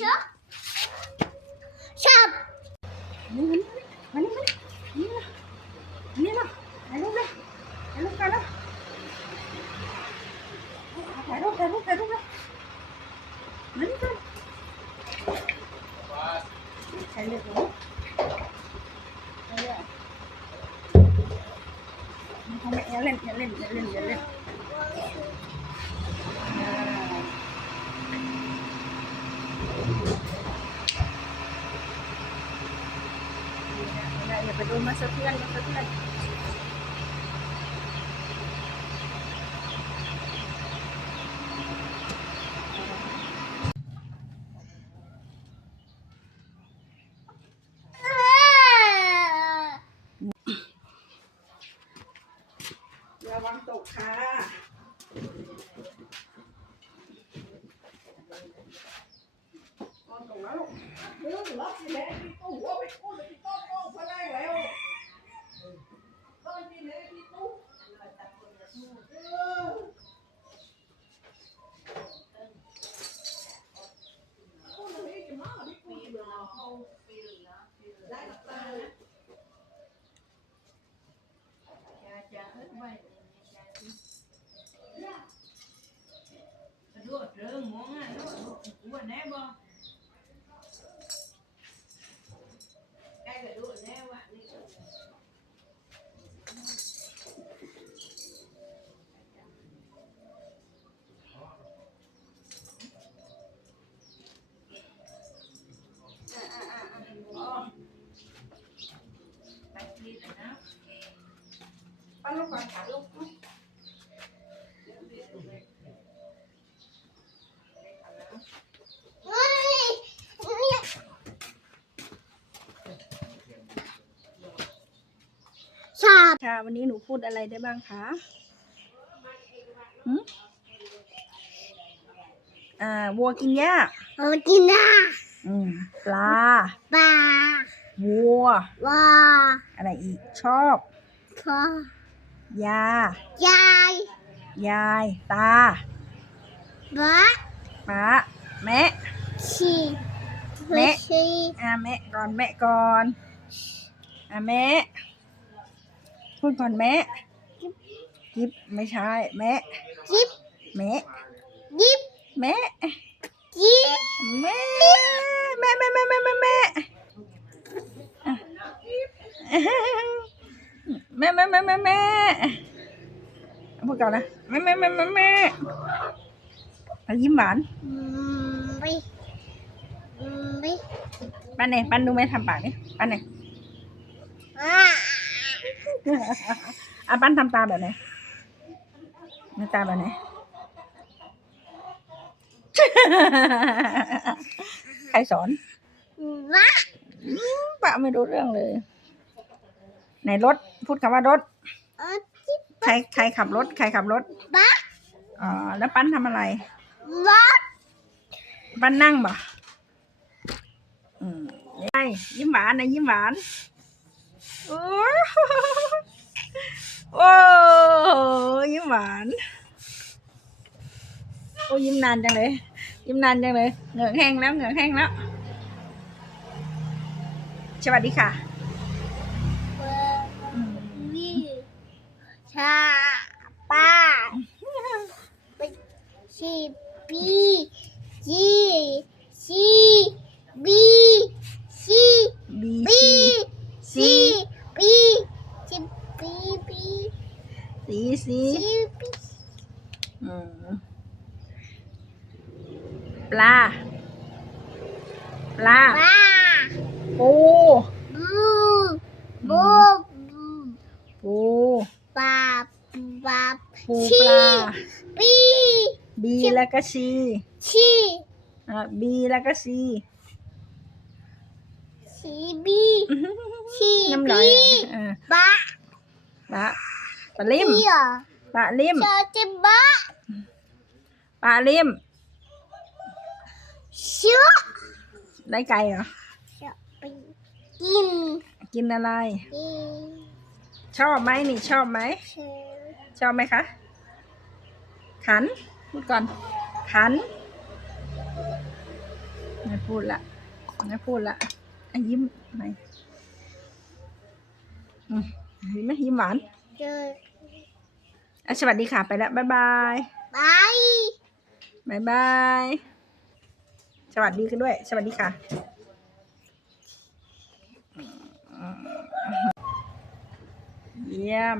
停 ไม่ได้อย่าไปโดนมาสะเทือนมาสะเทือนระวังตกค่ะตกแล้วลูกเรื่องล็อกที่แล้วที่ตู้หัวไปกู้เลยที่ตู้โต้พอได้แล้วต้นที่แล้วที่ตู้เออกู้เลยจะมาที่กู้เลยเอาได้กับตานะ Đuổi rừng muốn อ้วแน่บ่ใกล้กับลูก đi. ไปที่ไหนนะ ป้าลูกก่อนขาลูก ชอบ ค่ะ วันนี้หนูพูดอะไรได้บ้างคะหืมอ่า วัวกินหญ้าโอกินนะอืม ปลา ปลาวัววาอะไรอีก ชอบพ่อยา ยายยาย ตาบะป้าแม่ ชีแม่ ชีอ่าแม่ก่อนแม่ก่อน อ่าแม่ พูดก่อนแม่ยิบไม่ใช่แม่จิบแม่ยิบแม่จิบแม่แม่แม่แม่แม่แม่แม่อะแม่แม่แม่แม่แม่พูดก่อนนะแม่แม่แม่แม่แม่อะยิ้มหวานอืมไปอืมไปปั้นเนี่ยปั้นดูแม่ทำปากนี่ปั้นเนี่ยอ่า อะปั้นทำตาแบบไหนหน้าตาแบบไหนใครสอนวะปะไม่รู้เรื่องเลยไหนรถพูดคำว่ารถเออจิบใครใครขับรถ ใครขับรถบะอ๋อแล้วปั้นทำอะไรวะปั้นนั่งบ่อืมไอ้ยิ้มหวานนะยิ้มหวาน โอ้ยโอ้ยิ้มหวานโอ้ยิ้มนานจังเลยยิ้มนานจังเลยเหงือกแห้งแล้วเหงือกแห้งแล้วสวัสดีค่ะเบอร์อืมวีชาป้าไปชีบีจีซีบีซีบีบี ซีซีบีซีบีบีสีสีซีบีอืมปลา ปลาป้าปูบูบูบูปูป้าป้าปูชีปลาบีบีแล้วก็ซีชีอะบีแล้วก็ซี ชีบีชีน้ำลายบีเออป้าปลาปลาลิมเที่ยปลาลิมชอจิบ้าปลาลิมชัวได้ไก่เหรอจะไปกินกินอะไร กินชอบไหมนี่ชอบไหมเชื่อชอบไหมคะ ขัน พูดก่อน ขัน ไม่พูดละ ไม่พูดละ อะยิ้มไหนอืมยิ้มไหมยิ้มหวานเจออะสวัสดีค่ะไปแล้วบ๊ายบายไปบ๊ายบายสวัสดีกันด้วย สวัสดีค่ะ เยี่ยม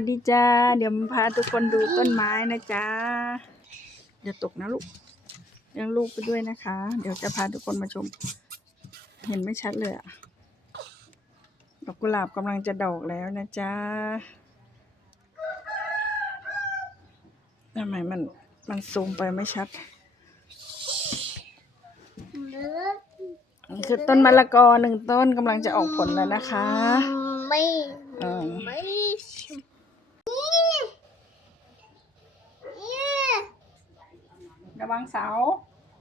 สวัสดีจ้า เดี๋ยวมาพาทุกคนดูต้นไม้นะจ๊ะอย่าตกนะลูกเลี้ยงลูกไปด้วยนะคะ เดี๋ยวจะพาทุกคนมาชม เห็นไม่ชัดเลยอะดอกกุหลาบกำลังจะดอกแล้วนะจ๊ะทำไมมันมันซูมไปไม่ชัด นี่คือต้นมะละกอหนึ่งต้นกำลังจะออกผลแล้วนะคะ ไม่เออไม่นี่เนี่ย ระวังเสา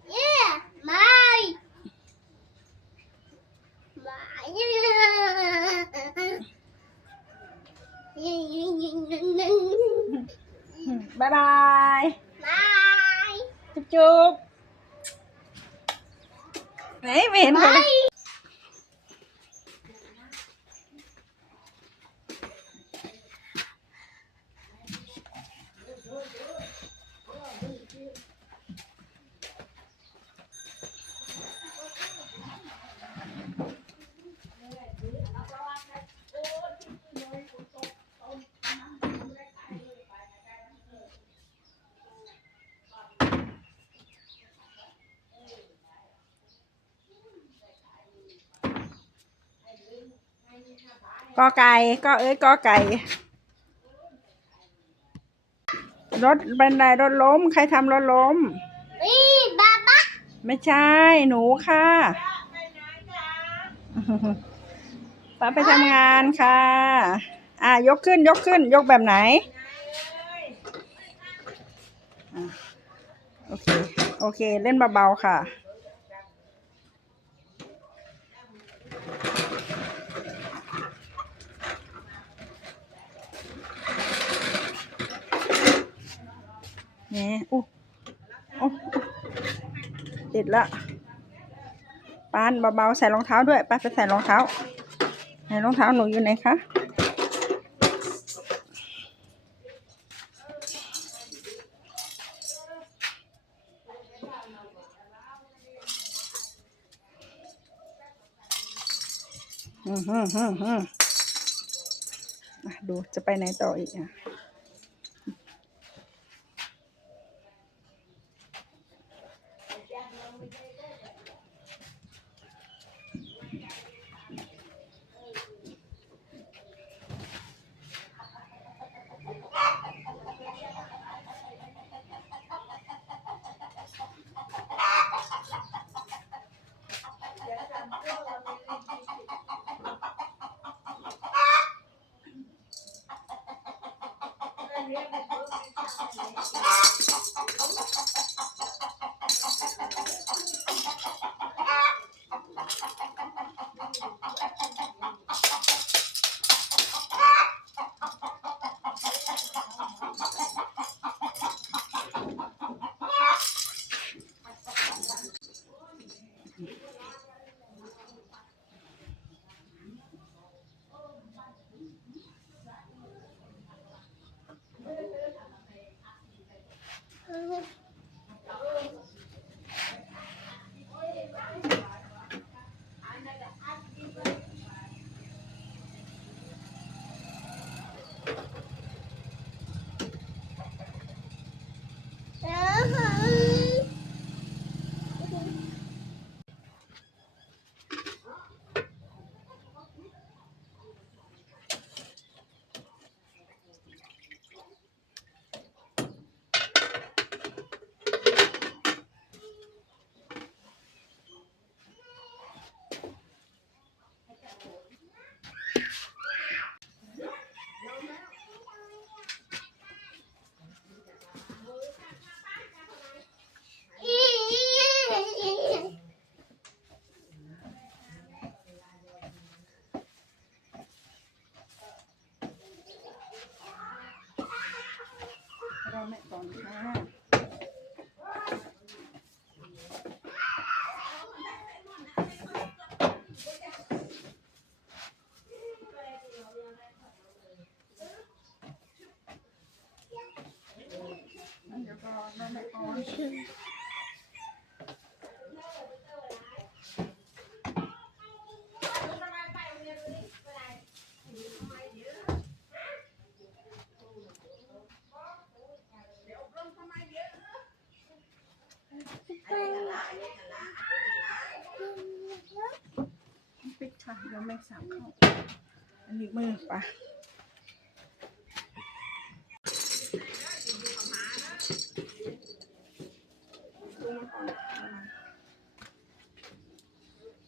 เนี่ยไม่ไม่เนี่ยบายบายไม่จุ๊บจุ๊บไหนไม่เห็นเขาเลย กอไก่ก็เอ้ยกอไก่ รถบันไดรถล้ม ใครทำรถล้มนี่บาบาไม่ใช่ หนูค่ะ ป้าไปทำงานค่ะ อะ ยกขึ้นยกขึ้น ยกแบบไหนอะโอเค โอเค เล่นเบาๆค่ะ แหนี่อู้อู้อู้ติดละปานเบาๆใส่รองเท้าด้วยป้าไปใส่รองเท้าไหนรองเท้าหนูอยู่ไหนคะอืมฮึมฮึมฮึมอะดูจะไปไหนต่ออีกอะ ปิดค่ะเดี๋ยวแม่สามเข้า อันนี้มือปะ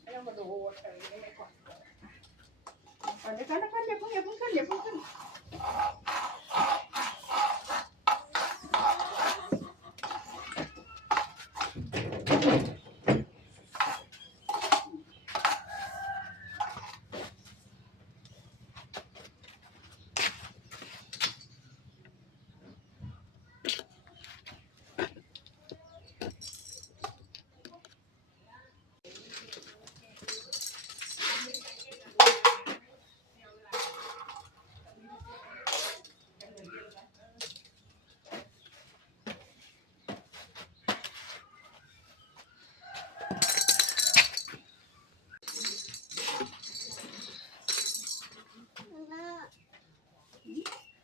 ไม่ต้องมาดูเออไม่ก่อนก่อนเดี๋ยวก่อนเดี๋ยวก่อนอย่าเพิ่งอย่าเพิ่งขึ้นอย่าเพิ่งขึ้น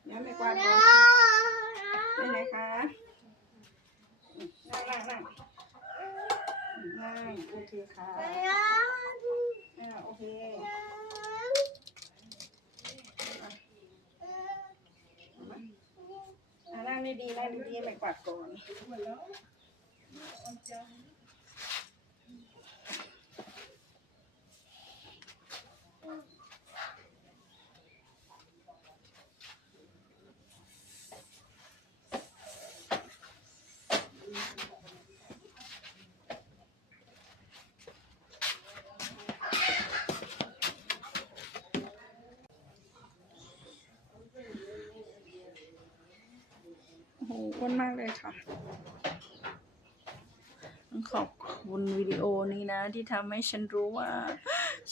เดี๋ยวไม่กวาดก่อนไปไหนคะนั่งนั่งนั่งนั่ง โอเคค่ะอ่าโอเคอ่านั่งดีๆนั่งดีๆไม่กวาดก่อน้นมากเลยค่ะ ขอบคุณวิดีโอนี้นะ ที่ทำให้ฉันรู้ว่า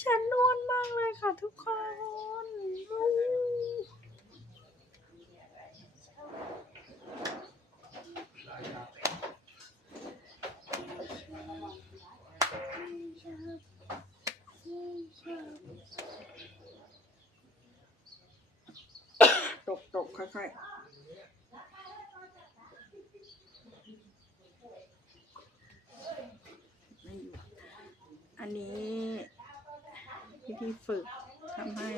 ฉันอ้วนมากเลยค่ะทุกคนตกตกค่อยๆ ไม่อยู่ อันนี้วิธีฝึกทำให้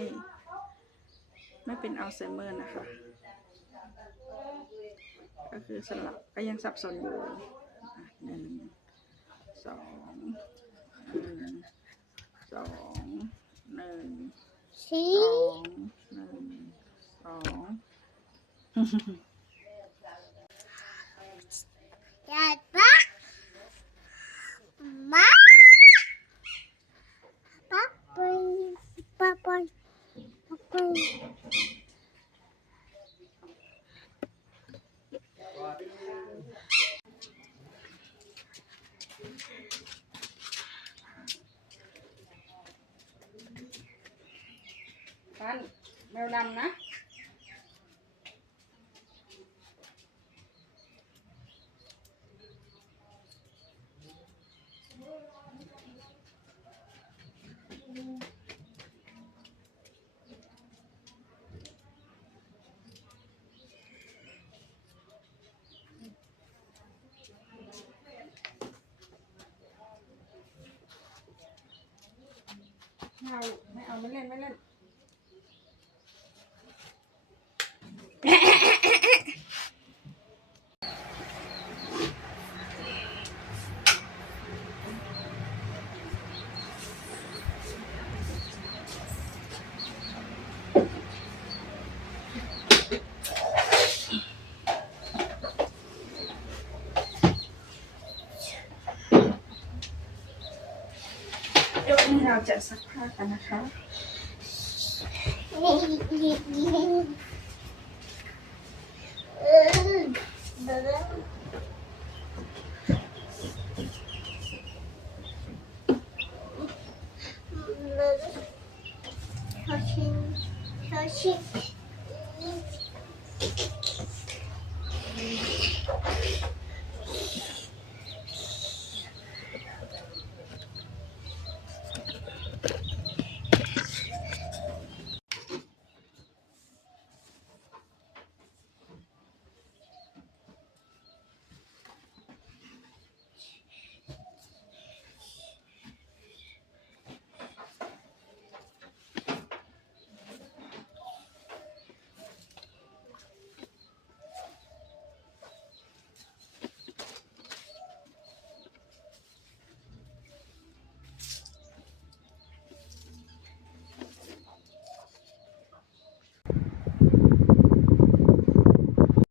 ไม่เป็นอัลไซเมอร์นะคะ ก็คือสลับก็ยังสับสนอยู่หนึ่งสองหนึ่งสองหนึ่งสองหนึ่งสอง ยาปะมาปะไป ปะไปปะไป ท่านแมวดำนะ ไม่เอาไม่เอาไม่เล่นไม่เล่น เดี๋ยววันนี้ เราจะซักผ้ากันนะคะ